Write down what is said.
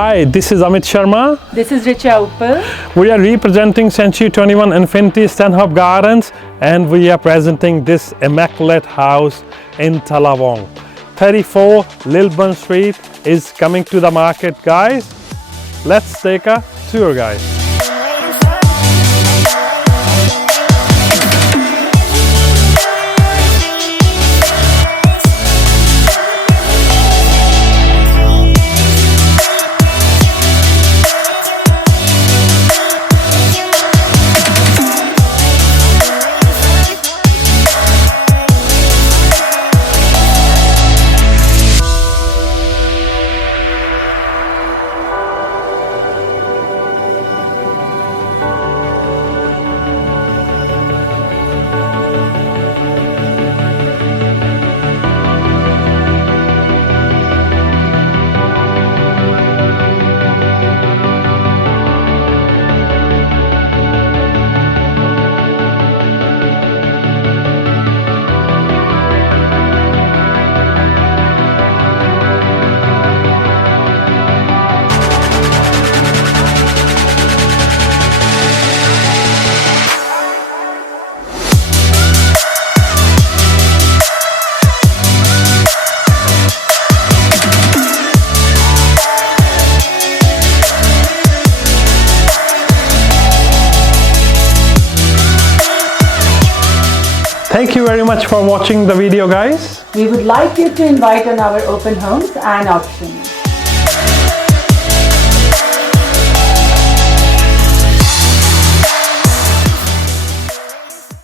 Hi, this is Amit Sharma. This is Richa Uppal. We are representing C21 Infinity Stanhope Gardens and we are presenting this immaculate house in Thalawong. 34 Lilburn Street is coming to the market, guys. Let's take a tour, guys. Thank you very much for watching the video, guys. We would like you to invite on our open homes and auctions.